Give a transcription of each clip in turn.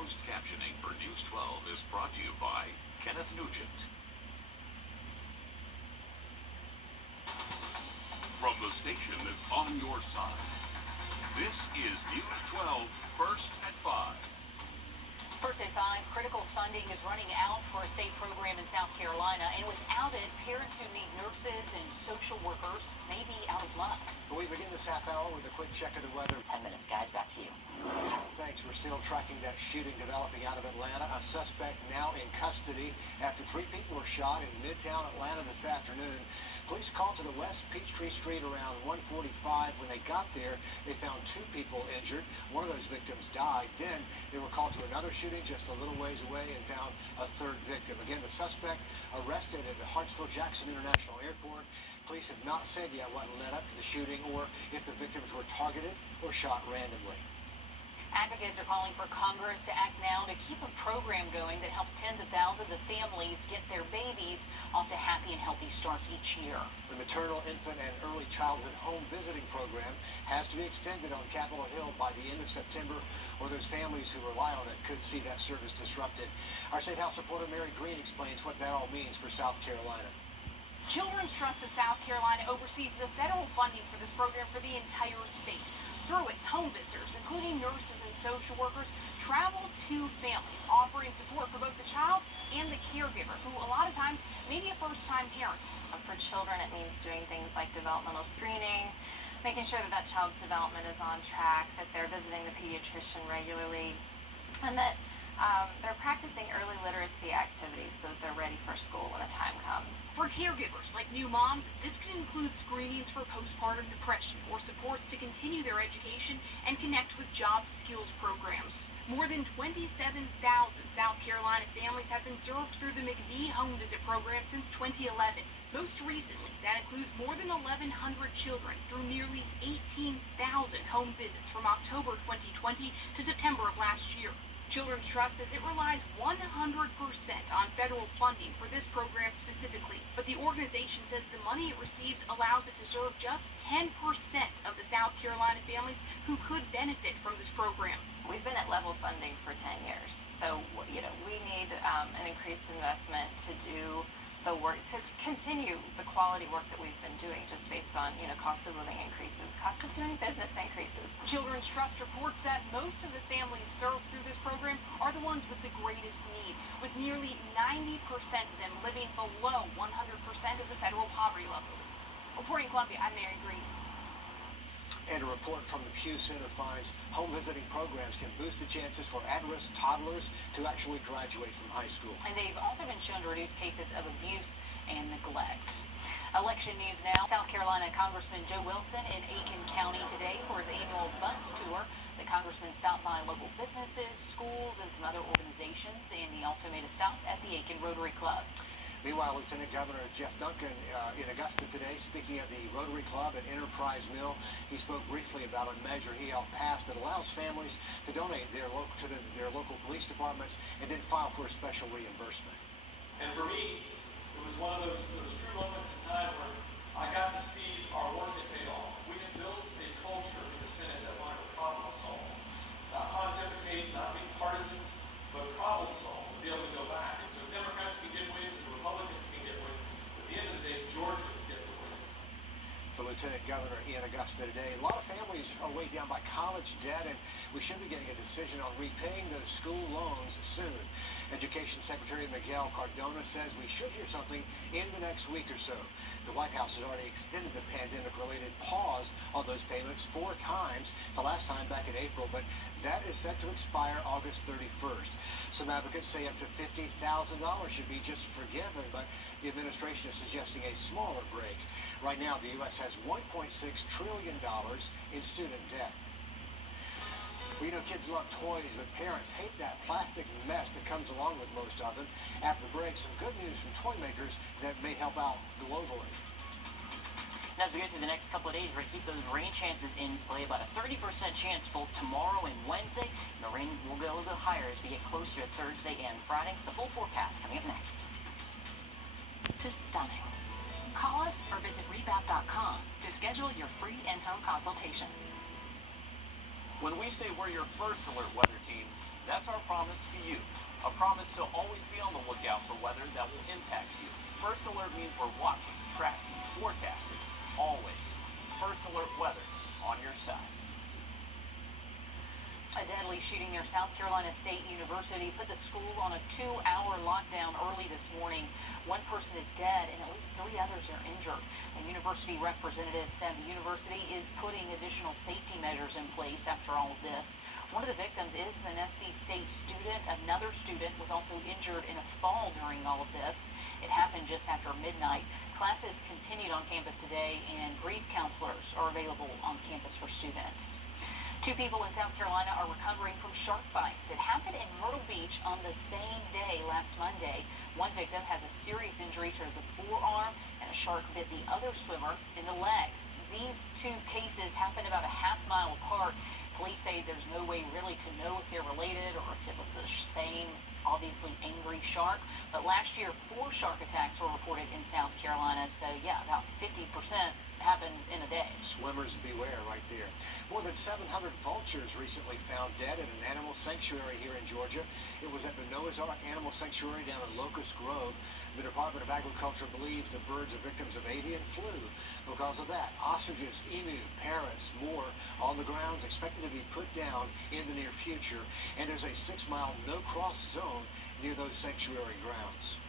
Closed captioning for News 12 is brought to you by Kenneth Nugent. From the station that's on your side, this is News 12, First at 5. First at 5, critical funding is running out for a state program in South Carolina, and without it, parents who need nurses and social workers may be out of luck. We begin this half hour with a quick check of the weather. 10 minutes, guys. Back to you. Thanks. We're still tracking that shooting developing out of Atlanta. A suspect now in custody after 3 people were shot in Midtown Atlanta this afternoon. Police called to the West Peachtree Street around 1:45. When they got there, they found 2 people injured. One of those victims died. Then they were called to another shooting just a little ways away and found a 3rd victim. Again, the suspect arrested at the Hartsfield-Jackson International Airport. Police have not said yet what led up to the shooting or if the victims were targeted or shot randomly. Advocates are calling for Congress to act now to keep a program going that helps tens of thousands of families get their babies off to happy and healthy starts each year. The maternal, infant, and early childhood home visiting program has to be extended on Capitol Hill by the end of September, or those families who rely on it could see that service disrupted. Our State House reporter Mary Green explains what that all means for South Carolina. Children's Trust of South Carolina oversees the federal funding for this program for the entire state. Through it, home visitors, including nurses and social workers, travel to families, offering support for both the child and the caregiver, who a lot of times may be a first-time parent. For children, it means doing things like developmental screening, making sure that that child's development is on track, that they're visiting the pediatrician regularly, and that they're practicing early literacy activities so that they're ready for school when the time comes. For caregivers like new moms, this could include screenings for postpartum depression or supports to continue their education and connect with job skills programs. More than 27,000 South Carolina families have been served through the McVee Home Visit program since 2011. Most recently, that includes more than 1,100 children through nearly 18,000 home visits from October 2020 to September of last year. Children's Trust says it relies 100% on federal funding for this program specifically, but the organization says the money it receives allows it to serve just 10% of the South Carolina families who could benefit from this program. We've been at level funding for 10 years, so we need an increased investment to do the work, to continue the quality work that we've been doing just based on cost of living increases, cost of doing business increases. Children's Trust reports that most of the families served through this program are the ones with the greatest need, with nearly 90% of them living below 100% of the federal poverty level. Reporting Columbia, I'm Mary Green. And a report from the Pew Center finds home visiting programs can boost the chances for at-risk toddlers to actually graduate from high school. And they've also been shown to reduce cases of abuse and neglect. Election news now. South Carolina Congressman Joe Wilson in Aiken County today for his annual bus tour. The congressman stopped by local businesses, schools, and some other organizations, and he also made a stop at the Aiken Rotary Club. Meanwhile, Lieutenant Governor Jeff Duncan in Augusta today, speaking at the Rotary Club at Enterprise Mill, he spoke briefly about a measure he helped pass that allows families to donate their local police departments and then file for a special reimbursement. And for me, it was one of those true moments in time where I got to see our work get paid off. We had built a culture in the Senate that wanted to problem solve, not pontificate, not be partisans, but problem solve, and be able to go back. And so Democrats can get wins and Republicans can get wins. But at the end of the day, Georgians get the win. The Lieutenant Governor in Augusta today. A lot of families are weighed down by college debt, and we should be getting a decision on repaying those school loans soon. Education Secretary Miguel Cardona says we should hear something in the next week or so. The White House has already extended the pandemic-related pause on those payments 4 times, the last time back in April, but that is set to expire August 31st. Some advocates say up to $50,000 should be just forgiven, but the administration is suggesting a smaller break. Right now, the U.S. has $1.6 trillion in student debt. Well, kids love toys, but parents hate that plastic mess that comes along with most of them. After the break, some good news from toy makers that may help out globally. And as we go through the next couple of days, we're going to keep those rain chances in play. About a 30% chance both tomorrow and Wednesday. And the rain will go a little bit higher as we get closer to Thursday and Friday. The full forecast coming up next. To stunning. Call us or visit rebap.com to schedule your free in-home consultation. When we say we're your first alert weather team, that's our promise you. A promise to always be on the lookout for weather that will impact you. First Alert means we're watching, tracking, forecasting, always. First Alert weather on your side. A deadly shooting near South Carolina State University put the school on a 2-hour lockdown early this morning. One person is dead and at least 3 others are injured. A university representative said the university is putting additional safety measures in place after all of this. One of the victims is an SC State student. Another student was also injured in a fall during all of this. It happened just after midnight. Classes continued on campus today and grief counselors are available on campus for students. 2 people in South Carolina are recovering from shark bites. It happened in Myrtle Beach on the same day last Monday. One victim has a serious injury to the forearm and a shark bit the other swimmer in the leg. These 2 cases happened about a half-mile apart. Police say there's no way really to know if they're related or if it was the same, obviously angry shark. But last year, 4 shark attacks were reported in South Carolina. So yeah, about 50% happened in a day. Swimmers beware right there. More than 700 vultures recently found dead in an animal sanctuary here in Georgia. It was at the Noah's Ark Animal Sanctuary down in Locust Grove. The Department of Agriculture believes the birds are victims of avian flu. Because of that, ostriches, emu, parrots, more on the grounds expected to be put down in the near future. And there's a 6-mile no-cross zone near those sanctuary grounds.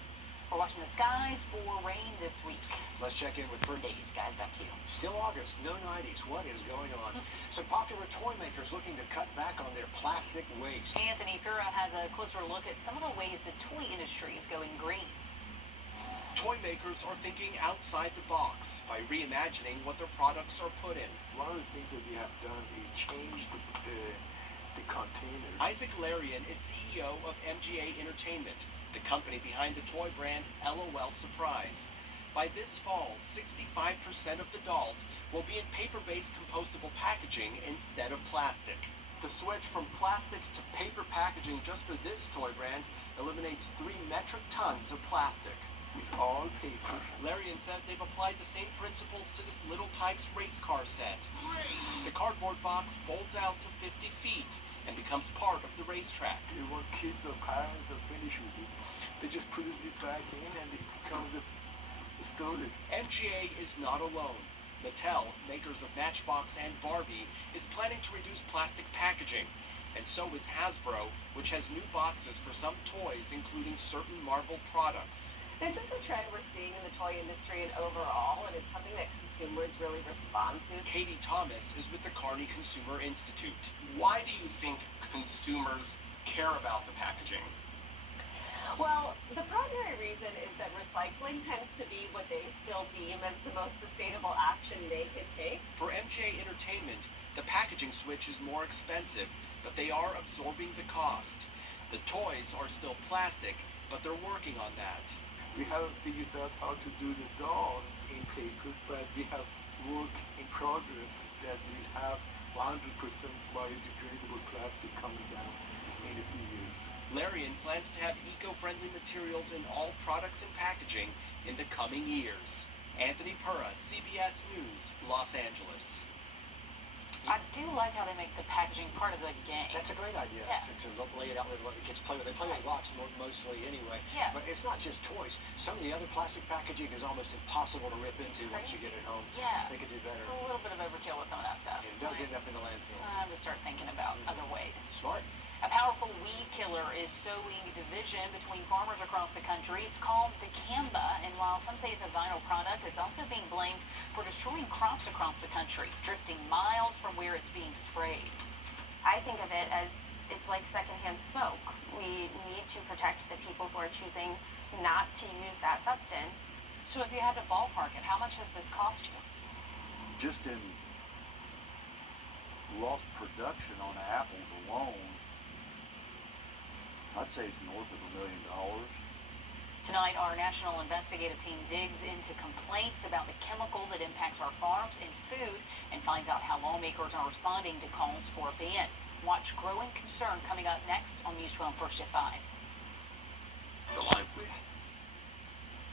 We're watching the skies for rain this week. Let's check in with Days, guys, back to you. Still August, no 90s. What is going on? Some popular toy makers looking to cut back on their plastic waste. Anthony Pura has a closer look at some of the ways the toy industry is going green. Toy makers are thinking outside the box by reimagining what their products are put in. One of the things that we have done is change the container. Isaac Larian is CEO of MGA Entertainment, the company behind the toy brand LOL Surprise. By this fall, 65% of the dolls will be in paper-based compostable packaging instead of plastic. The switch from plastic to paper packaging just for this toy brand eliminates 3 metric tons of plastic. It's all paper. Larian says they've applied the same principles to this Little Tikes race car set. The cardboard box folds out to 50 feet and becomes part of the racetrack. When kids or parents are finished with it, they just put it back in and it becomes a storage. MGA is not alone. Mattel, makers of Matchbox and Barbie, is planning to reduce plastic packaging. And so is Hasbro, which has new boxes for some toys, including certain Marvel products. This is a trend we're seeing in the toy industry and overall, and it's something that consumers really respond to. Katie Thomas is with the Carney Consumer Institute. Why do you think consumers care about the packaging? Well, the primary reason is that recycling tends to be what they still deem as the most sustainable action they could take. For MJ Entertainment, the packaging switch is more expensive, but they are absorbing the cost. The toys are still plastic, but they're working on that. We haven't figured out how to do the doll in paper, but we have work in progress that we have 100% biodegradable plastic coming down in a few years. Larian plans to have eco-friendly materials in all products and packaging in the coming years. Anthony Pura, CBS News, Los Angeles. I do like how they make the packaging part of the game. That's a great idea, Yeah. to lay it out and let the kids play with it. They play with rocks mostly anyway. Yeah. But it's not just toys. Some of the other plastic packaging is almost impossible to rip into once you get it home. Yeah. They could do better. A little bit of overkill with some of that stuff. It does end up in the landfill. Time to start thinking about other ways. Smart. A powerful weed killer is sowing division between farmers across the country. It's called dicamba, and while some say it's a vital product, it's also being blamed for destroying crops across the country, drifting miles from where it's being sprayed. I think of it as it's like secondhand smoke. We need to protect the people who are choosing not to use that substance. So if you had to ballpark it, how much has this cost you? Just in lost production on apples alone, I'd say it's north of $1 million. Tonight, our national investigative team digs into complaints about the chemical that impacts our farms and food and finds out how lawmakers are responding to calls for a ban. Watch growing concern coming up next on News 12 First at 5. The live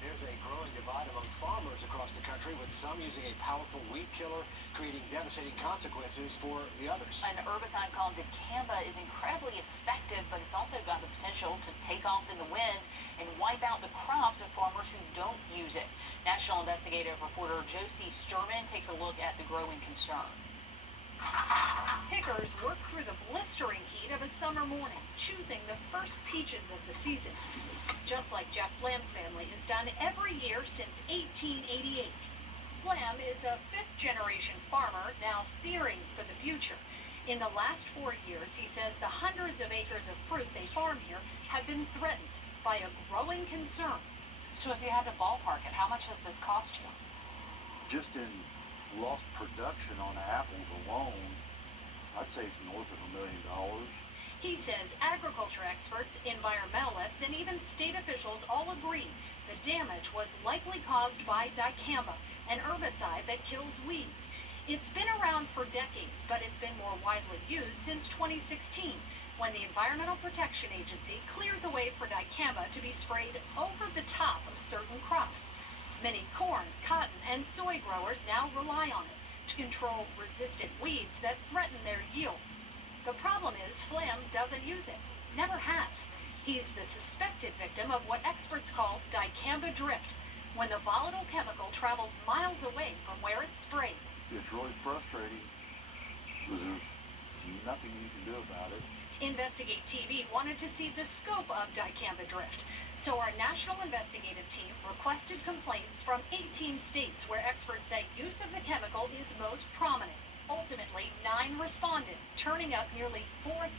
There's a growing divide among farmers across the country, with some using a powerful weed killer, creating devastating consequences for the others. An herbicide called dicamba is incredibly effective, but it's also got the potential take off in the wind and wipe out the crops of farmers who don't use it. National investigative reporter Josie Sturman takes a look at the growing concern. Pickers work through the blistering heat of a summer morning, choosing the first peaches of the season, just like Jeff Flam's family has done every year since 1888. Flam is a fifth-generation farmer, now fearing for the future. In the last 4 years, he says the hundreds of acres of fruit they farm here have been threatened by a growing concern. So if you had to ballpark it, how much has this cost you? Just in lost production on apples alone, I'd say it's north of $1 million. He says agriculture experts, environmentalists, and even state officials all agree the damage was likely caused by dicamba, an herbicide that kills weeds. It's been around for decades, but it's been more widely used since 2016, when the Environmental Protection Agency cleared the way for dicamba to be sprayed over the top of certain crops. Many corn, cotton, and soy growers now rely on it to control resistant weeds that threaten their yield. The problem is Flam doesn't use it, never has. He's the suspected victim of what experts call dicamba drift, when the volatile chemical travels miles away from where it's sprayed. It's really frustrating because there's nothing you can do about it. Investigate TV wanted to see the scope of dicamba drift, so our national investigative team requested complaints from 18 states where experts say use of the chemical is most prominent. Ultimately, 9 responded, turning up nearly 4,000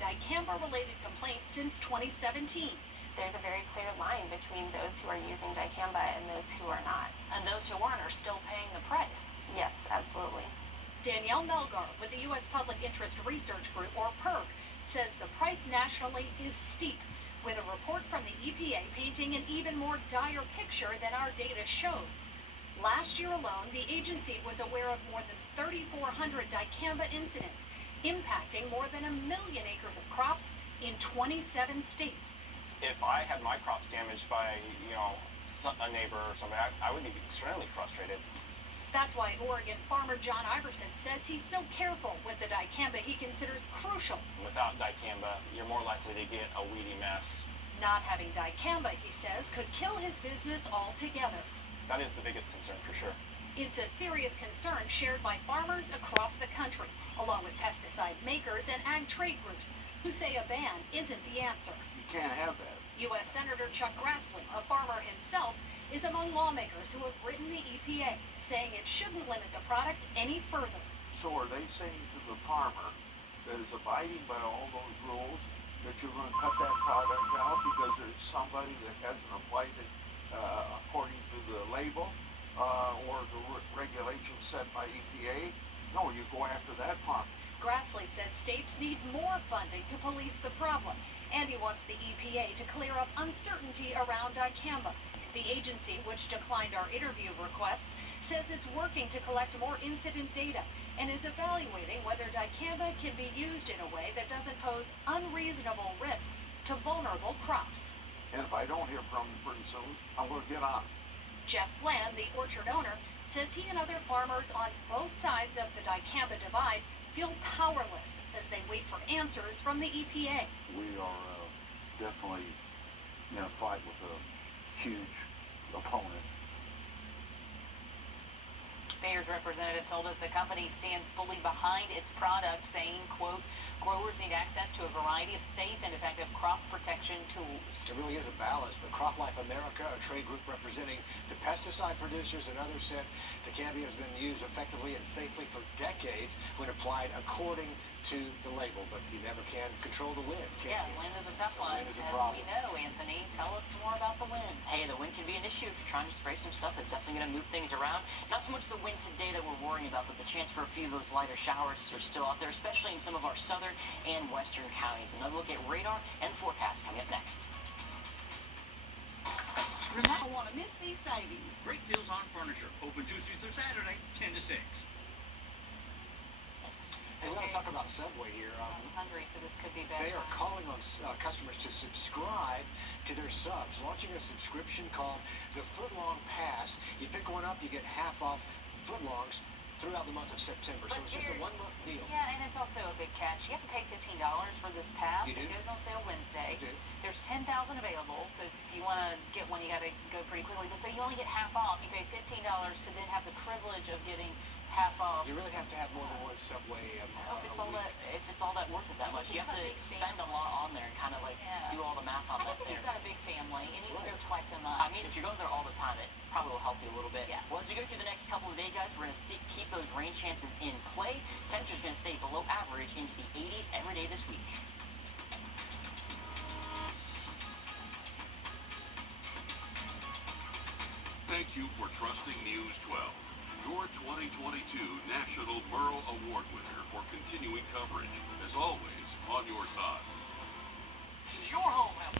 dicamba-related complaints since 2017. There's a very clear line between those who are using dicamba and those who are not. And those who aren't are still paying the price. Yes, absolutely. Danielle Melgar with the U.S. Public Interest Research Group, or PIRG, says the price nationally is steep, with a report from the EPA painting an even more dire picture than our data shows. Last year alone, the agency was aware of more than 3,400 dicamba incidents, impacting more than 1 million acres of crops in 27 states. If I had my crops damaged by, a neighbor or somebody, I would be extremely frustrated. That's why Oregon farmer John Iverson says he's so careful with the dicamba he considers crucial. Without dicamba, you're more likely to get a weedy mess. Not having dicamba, he says, could kill his business altogether. That is the biggest concern for sure. It's a serious concern shared by farmers across the country, along with pesticide makers and ag trade groups, who say a ban isn't the answer. You can't have that. U.S. Senator Chuck Grassley, a farmer himself, is among lawmakers who have written the EPA, saying it shouldn't limit the product any further. So are they saying to the farmer that is abiding by all those rules that you're going to cut that product out because there's somebody that hasn't applied it according to the label or the regulations set by EPA? No, you go after that farmer. Grassley says states need more funding to police the problem, and he wants the EPA to clear up uncertainty around dicamba. The agency, which declined our interview requests, says it's working to collect more incident data and is evaluating whether dicamba can be used in a way that doesn't pose unreasonable risks to vulnerable crops. And if I don't hear from him pretty soon, I'm going to get on it. Jeff Flam, the orchard owner, says he and other farmers on both sides of the dicamba divide feel powerless as they wait for answers from the EPA. We are definitely in a fight with a huge opponent. Bayer's representative told us the company stands fully behind its product, saying, quote, growers need access to a variety of safe and effective crop protection tools. It really is a balance, but CropLife America, a trade group representing the pesticide producers and others, said dicamba has been used effectively and safely for decades when applied according to the label, but you never can control the wind, can Yeah, you? wind is a tough one, Wind is a as problem. we know. Anthony, tell us more about the wind. Hey, the wind can be an issue if you're trying to spray some stuff. It's definitely going to move things around. Not so much the wind today that we're worrying about, but the chance for a few of those lighter showers are still out there, especially in some of our southern and western counties. Another look at radar and forecast coming up next. Remember, I don't want to miss these savings. Great deals on furniture. Open Tuesday through Saturday, 10 to 6. Hey, we want to talk about Subway here. I'm hungry, so this could be bad. They are calling on customers to subscribe to their subs, launching a subscription called the Footlong Pass. You pick one up, you get half off footlongs throughout the month of September. So it's just a 1-month deal. Yeah, and it's also a big catch. You have to pay $15 for this pass. You do? It goes on sale Wednesday. You do. There's 10 10,000 available, so if you want to get one, you got to go pretty quickly. But so you only get half off. You pay $15 to then have the privilege of getting half off. You really have to have more than one Subway. I don't know if it's all that worth it that much. You have to spend a lot on there and kind of like do all the math on I that guess if there. you've got a big family and you go twice a month. I mean, if you're going there all the time, it probably will help you a little bit. Yeah. Well, as we go through the next couple of days, guys, we're going to keep those rain chances in play. Temperature's going to stay below average into the 80s every day this week. Thank you for trusting News 12, your 2022 National Borough Award winner for continuing coverage. As always, on your side. Does your home have